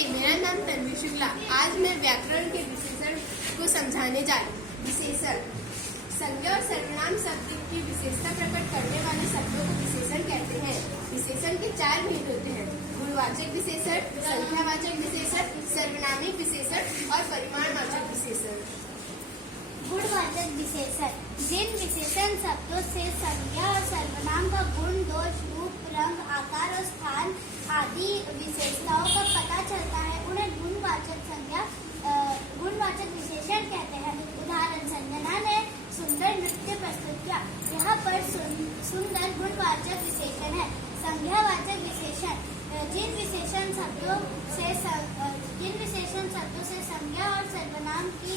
नमस्ते, मेरा नाम तन्वी शुक्ला। आज मैं व्याकरण के विशेषण को समझाने जा रही हूँ। विशेषण संज्ञा और सर्वनाम शब्द की विशेषता प्रकट करने वाले शब्दों को विशेषण कहते हैं। विशेषण के चार भेद होते हैं: गुणवाचक विशेषण, संख्यावाचक विशेषण, सर्वनामिक विशेषण और परिमाणवाचक विशेषण। गुणवाचक विशेषण जिन विशेषण शब्दों से संज्ञा और सर्वनाम का गुण, दोष, रूप, रंग, आकार और स्थान आदि विशेषताओं का पता चलता है, उन्हें गुणवाचक विशेषण कहते हैं। उदाहरण: संजना ने सुंदर नृत्य प्रस्तुत किया। यहाँ पर सुंदर गुणवाचक विशेषण है। संज्ञावाचक विशेषण जिन विशेषण शब्दों से संज्ञा और सर्वनाम की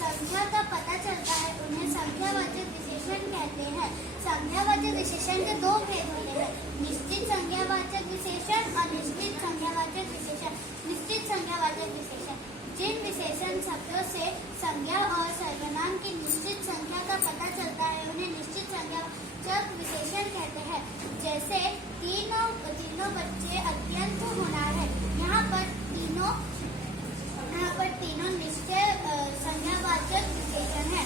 संख्या का पता चलता है, उन्हें संख्यावाचक विशेषण कहते हैं। संख्यावाचक विशेषण के दो भेद होते हैं: निश्चित संज्ञावाचक विशेषण और निश्चित संज्ञावाचक विशेषण। निश्चित संज्ञावाचक विशेषण जिन विशेषण शब्दों से संज्ञा और सर्वनाम की निश्चित संख्या का पता चलता है, उन्हें निश्चित संज्ञावाचक विशेषण कहते हैं। जैसे तीनों बच्चे अत्यंत होनहार है। यहाँ पर तीनों निश्चित संज्ञावाचक विशेषण है।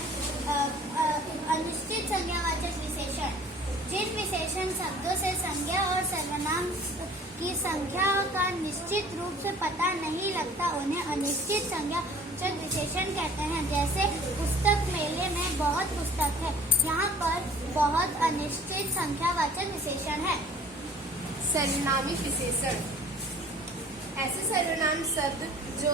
अनिश्चित संज्ञावाचक विशेषण जिन विशेषण शब्दों से संज्ञा और सर्वनाम की संख्या का निश्चित रूप से पता नहीं लगता, उन्हें अनिश्चित संज्ञावाचक विशेषण कहते हैं। जैसे पुस्तक मेले में बहुत पुस्तक है। यहाँ पर बहुत अनिश्चित संख्यावाचक विशेषण है। सर्वनामिक विशेषण ऐसे सर्वनाम शब्द जो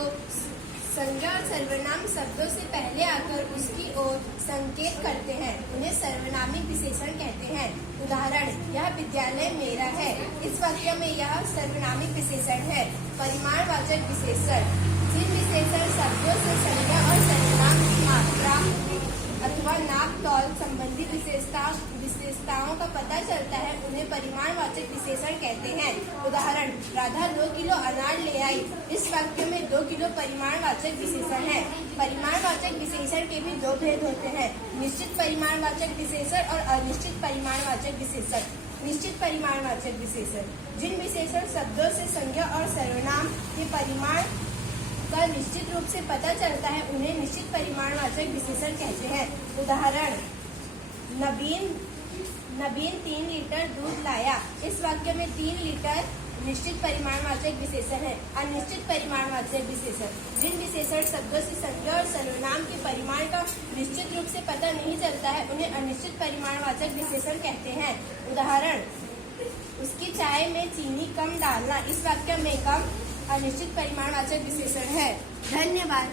संज्ञा और सर्वनाम शब्दों से पहले आकर उसकी ओर संकेत करते हैं, उन्हें सर्वनामिक विशेषण कहते हैं। उदाहरण: यह विद्यालय मेरा है। इस वाक्य में यह सर्वनामिक विशेषण है। परिमाणवाचक विशेषण जिन विशेषण शब्दों से संज्ञा और सर्वनाम की मात्रा अथवा नाप तौल संबंधी विशेषताओं का पता चलता है, उन्हें परिमाणवाचक विशेषण कहते हैं। उदाहरण: राधा 2 किलो अनार ले आई। इस वाक्य में 2 किलो परिमाणवाचक विशेषण है। परिमाणवाचक विशेषण के भी दो भेद होते हैं: निश्चित परिमाणवाचक विशेषण और अनिश्चित परिमाणवाचक विशेषण। निश्चित परिमाणवाचक विशेषण जिन विशेषण शब्दों से संज्ञा और सर्वनाम के परिमाण का निश्चित रूप से पता चलता है, उन्हें निश्चित परिमाणवाचक विशेषण कहते हैं। उदाहरण: नवीन 3 लीटर दूध लाया। इस वाक्य में 3 लीटर निश्चित परिमाणवाचक विशेषण है। अनिश्चित परिमाणवाचक विशेषण जिन विशेषण शब्दों से संज्ञा और सर्वनाम के परिमाण का निश्चित रूप से पता नहीं चलता है, उन्हें अनिश्चित परिमाणवाचक विशेषण कहते हैं। उदाहरण: उसकी चाय में चीनी कम डालना। इस वाक्य में कम अनिश्चित परिमाणवाचक विशेषण है। धन्यवाद।